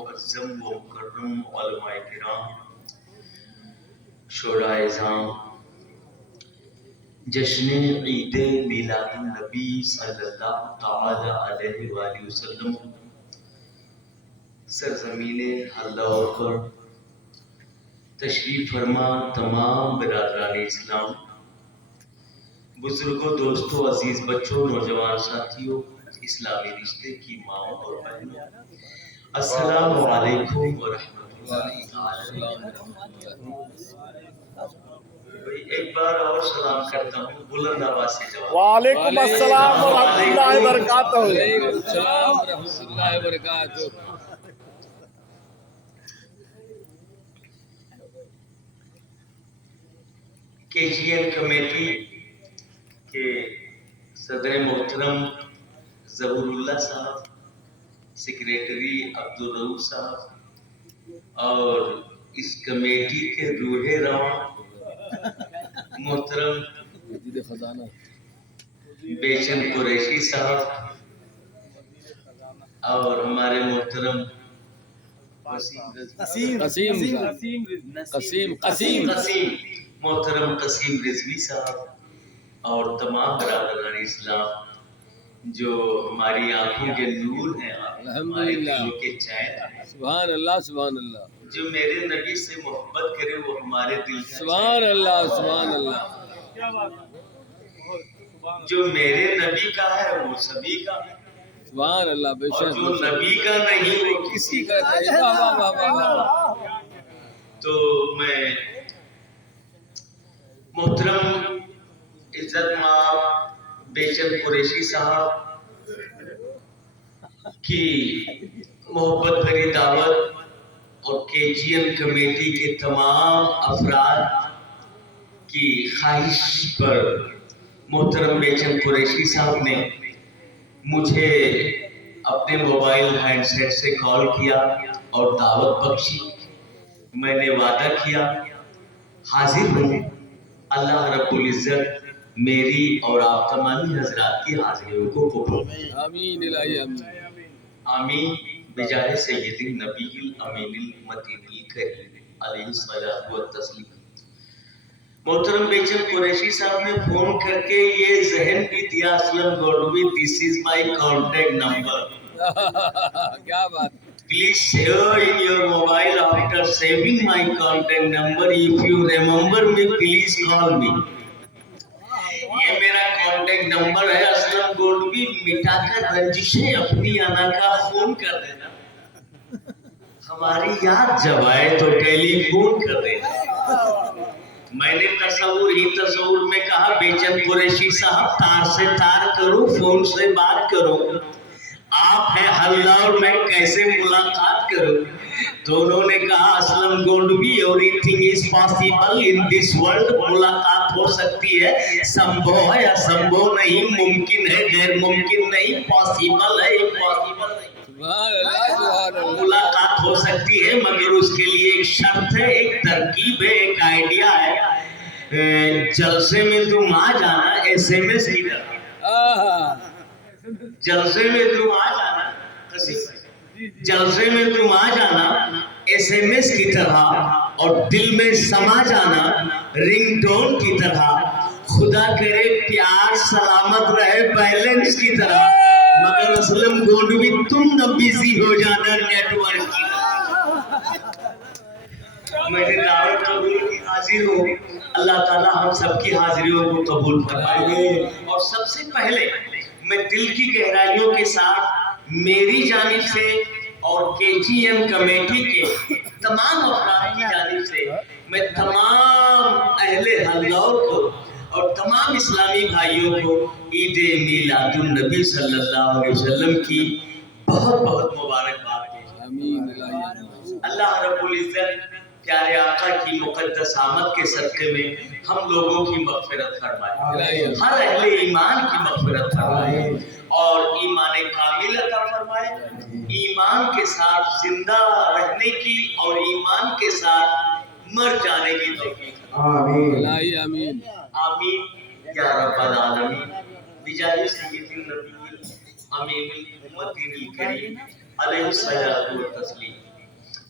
معظم و مکرم علماء کرام، شورا اعظام، جشن عید میلاد النبی صلی اللہ تعالی علیہ وآلہ وسلم سرزمین اللہ پر تشریف فرما تمام برادران اسلام، بزرگوں، دوستوں، عزیز بچوں، نوجوان ساتھیوں، اسلامی رشتے کی ماں اور بہنوں، السلام علیکم ورحمۃ اللہ تعالی۔ ایک بار اور سلام کرتا ہوں، بلند آواز سے جواب۔ وعلیکم السلام ورحمۃ اللہ وبرکاتہ۔ وعلیکم السلام ورحمۃ اللہ وبرکاتہ۔ کے جی این کمیٹی کے صدر محترم ظہور اللہ صاحب، سیکریٹری عبدالرؤوف صاحب اور اس کمیٹی کے روح رواں محترم بیچن قریشی صاحب اور ہمارے محترم قسیم محترم قسیم رضوی صاحب اور تمام برادران اسلام جو ہماری آنکھوں کے نور ہیں، ہمارے دلوں کے چین ہیں۔ سبحان اللہ سبحان اللہ۔ جو میرے نبی سے محبت کرے وہ ہمارے دل کا سبحان اللہ سبحان اللہ۔ جو میرے نبی کا ہے وہ سبھی کا ہے، سبحان اللہ بے اور شک۔ جو نبی کا نہیں وہ کسی کا نہیں۔ واہ واہ واہ واہ واہ۔ تو میں محترم عزت مآب بیچن قریشی صاحب کی محبت بھری دعوت اور کے جی این کمیٹی کے تمام افراد کی خواہش پر محترم بیچن قریشی صاحب نے مجھے اپنے موبائل ہینڈ سیٹ سے کال کیا اور دعوت بخشی۔ میں نے وعدہ کیا حاضر ہوں، اللہ رب العزت میری اور آپ تمام حضرات کی حاضریوں کو قبول کرے۔ آمین الہی آمین۔ آمین بجاہ سید النبی الامین المتین الکریم علیہ الصلوۃ والتسلیم۔ محترم بیچن قریشی صاحب نے فون کر کے یہ ذہن بھی دیا، اسلم گوڈوی دس از مائی کانٹیکٹ نمبر، کیا بات۔ please save in your mobile after saving my contact number, if you remember me please call me۔ یہ میرا کانٹیکٹ نمبر ہے، اسلم گوڈوی مٹا کر رنجشیں اپنی انا کا فون کر دینا، ہماری یاد جب آئے تو ٹیلی فون کر دینا۔ میں نے تصور میں کہا بیچن قریشی صاحب تار سے تار کرو، فون سے بات کرو، آپ ہیں حلہ اور میں کیسے ملاقات کروں؟ تو انہوں نے کہا Aslam Godvi everything is possible in this world, ملاقات ہو سکتی ہے، سمبھو ہے یا سمبھو نہیں، ممکن ہے غیر ممکن نہیں، پاسبل ہے امپاسبل نہیں۔ سبحان اللہ سبحان اللہ۔ ملاقات ہو سکتی ہے مگر اس کے لیے ایک شرط ہے، ایک ترکیب ہے، ایک آئیڈیا ہے۔ جلسے میں تم آ جانا ایس ایم ایس کی طرح، جلسے میں تم آ جانا، جلسے میں تم آ جانا ایس ایم ایس کی طرح، اور دل میں سما جانا رنگ ٹون کی طرح، خدا کرے پیار سلامت رہے بیلنس کی طرح، مگر اسلم گوڈوی تم نہ بیزی ہو جانا نیٹ ورک کی طرح۔ میں نے دعوت قبول کی، حاضر ہوں، اللہ تعالیٰ ہم سب کی حاضریوں کو قبول فرمائے۔ اور سب سے پہلے میں دل کی گہرائیوں کے ساتھ میری جانب سے اور کے جی این کمیٹی کے تمام افراد کی جانب سے میں تمام اہل حلور کو اور تمام اسلامی بھائیوں کو عید میلاد النبی صلی اللہ علیہ وسلم کی بہت بہت مبارکباد دیتا ہوں۔ اللہ رب العزت پیارے آقا کی مقدس آمد کے صدقے میں ہم لوگوں کی مغفرت فرمائے، ہر اہل ایمان کی مغفرت فرمائے اور ایمان کامل عطا فرمائے، ایمان کے ساتھ زندہ رہنے کی اور ایمان کے ساتھ مر جانے کی توفیق۔ آمین آمین آمین یا رب العالمین بجاہ سید النبی الامین المتین الکریم علیہ الصلوۃ والتسلیم۔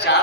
4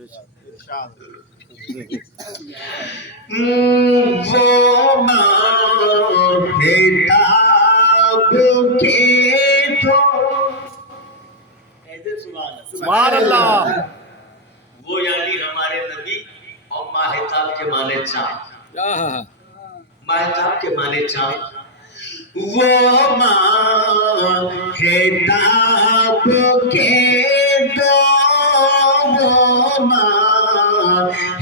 وہ ماہتاب کے تو سبحان اللہ وہ یعنی ہمارے نبی اور ماہتاب کے معنی چاند ماہتاب کے معنی چاند وہ ماہتاب کے دو وہ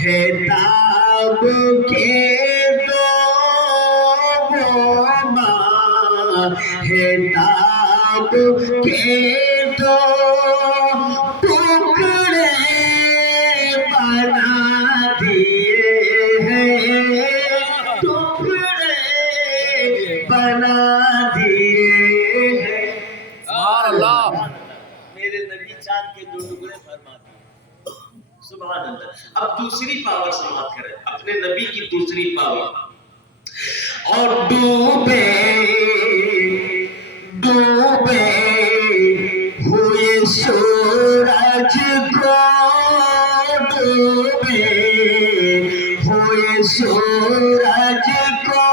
ماہتاب کے دو وہ ماہتاب کے دو ٹکڑے بنا دیے ہیں ٹکڑے بنا دیے ہیں سبحان اللہ میرے نبی چاند کے دو ٹکڑے فرما دیے سبحان اللہ اب دوسری پاور سماعت کریں اپنے نبی کی دوسری پاور اور ڈوبے ڈوبے ہوئے سورج کو ڈوبے ہوئے سورج کو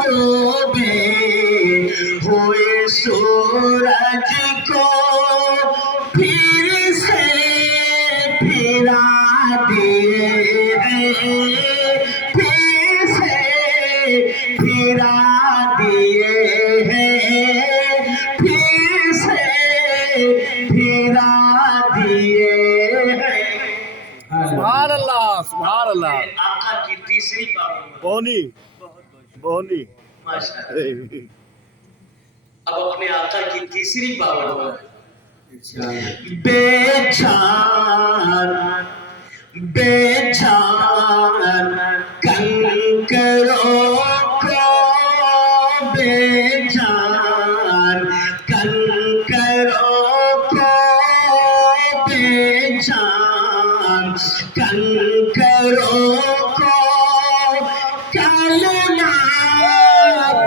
ڈوبے ہوئے سورج کو پھر سے پھرا دیے ہیں پھر سے پھرا دیے ہیں پھر سے پھرا دیے ہیں سبحان اللہ سبحان اللہ آقا کی تیسری پاور بونی بونی ماشاءاللہ اب اپنے آقا کی تیسری پاور بے جان بے جان کنکروں کو بے جان کنکروں کو بے جان کنکروں کو کلمہ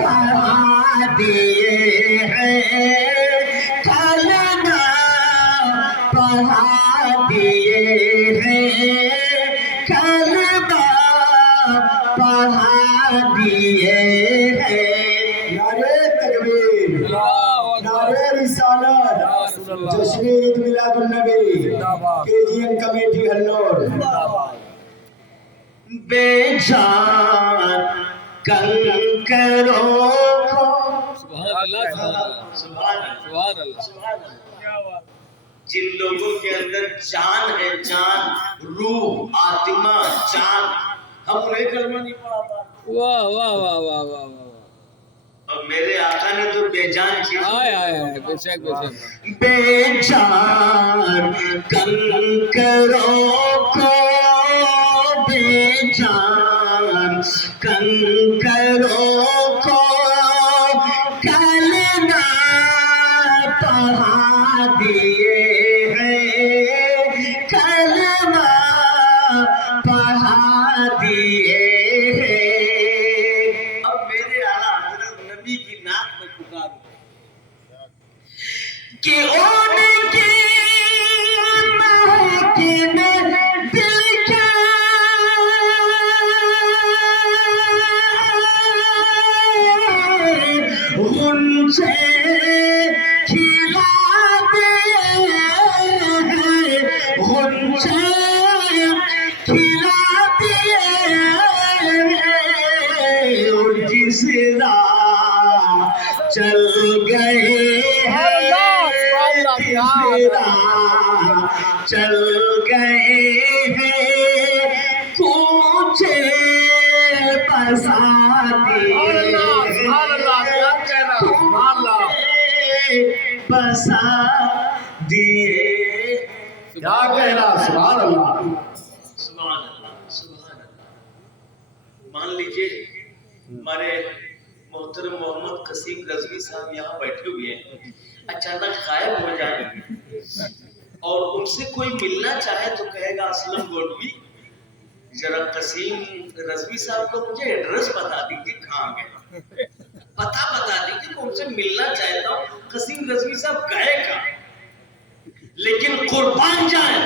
پڑھا دیے ہیں کلمہ پڑھا دیے ہیں کلمہ پڑھا دیے ہیں نعرہ تکبیر نعرہ رسالت جشن عید میلاد النبی KGN کمیٹی ہلور بے جان کنکروں کو سبحان اللہ سبحان اللہ جن لوگوں کے اندر جان ہے جان روح آتما جان ہم انہیں کلمہ نہیں پڑھا پاتے واہ واہ واہ واہ واہ واہ اور میرے آقا نے تو بے جان چیز آئے بے شک بے جان کنکروں کو بے جان کنکروں کو کلمہ پڑھا دیے ہیں کلمہ پڑھا دیے ہیں اب میرے اعلیٰ حضرت نبی کی نعت میں پکار کہ ان کی محکم دل کا غنچے کھلا دے غنچے کھلا دے اور جس راہ چل گئے چل گئے ہیں کوچے بساتے بسا دیے کیا کہنا سبحان اللہ سبحان اللہ سبحان اللہ مان لیجئے ہمارے محترم محمد قسیم رضوی صاحب یہاں بیٹھے ہوئے ہیں اچانک غائب ہو جائے اور ان سے کوئی ملنا چاہے تو کہے گا اسلم گوڈوی ذرا قسیم رضوی صاحب کو مجھے ایڈریس بتا دیجیے کہاں گئے پتہ بتا دیجیے کہ ان سے ملنا چاہتا ہوں قسیم رضوی صاحب گئے کہاں لیکن قربان جائیں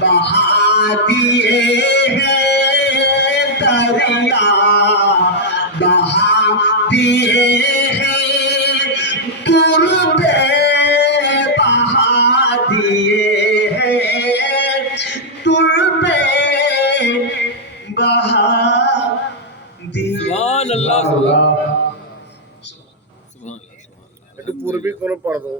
بہا دیے ہیں دریا بہا دیے ہیں تربے بہا دیے ہیں تربے بہا دیے سبحان اللہ سبحان اللہ একটু পূর্বী কোনো পড় দো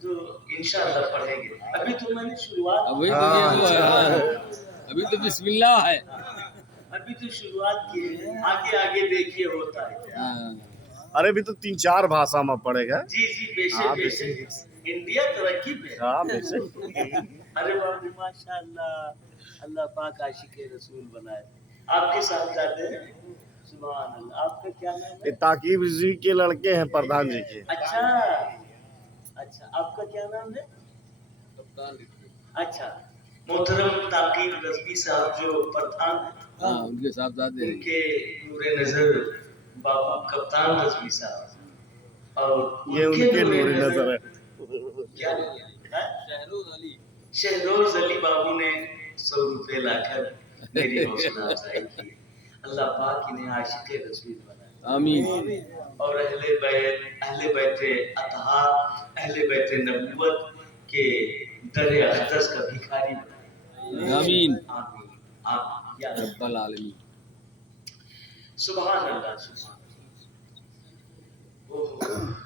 تو انشاءاللہ پڑھیں گے. ابھی تو میں نے شروعات ابھی تو یہ ہوا ہے ابھی تو بسم اللہ ہے ابھی تو شروعات کی ہے. آگے آگے دیکھیے ہوتا ہے کیا. ارے بھی تو 3-4 بھاشا میں پڑے گا جی جی بے شک بے شک. انڈیا ترقی پہ ہے. ہاں بے شک ارے باپ رے ماشاء اللہ. اللہ پاک عاشق رسول بنائے. آپ کے ساتھ جاتے ہیں. سبحان اللہ. آپ کا کیا نام یہ ہے؟ تاکیب جی کے لڑکے ہیں پردھان جی کے اچھا اچھا. آپ کا کیا نام ہے؟ اچھا. محترم تاقیب رضوی صاحب جو پردھان ہیں ہاں ان کے صاحبزادے ان کے نور نظر بابو کپتان رضوی صاحب اور یہ ان کے نور نظر ہے کیا شہروز علی بابو نے 100 روپے لا کر میری حوصلہ افزائی کی. اللہ پاک انہیں عاشق رسول بنائے آمین اور اہل بیت اطہار اہل بیت نبوت کے در اقدس کا بھکاری بنائے. آمین آمین آمین یا رب. رب العالمین سبحان اللہ سبحان اللہ. اوہ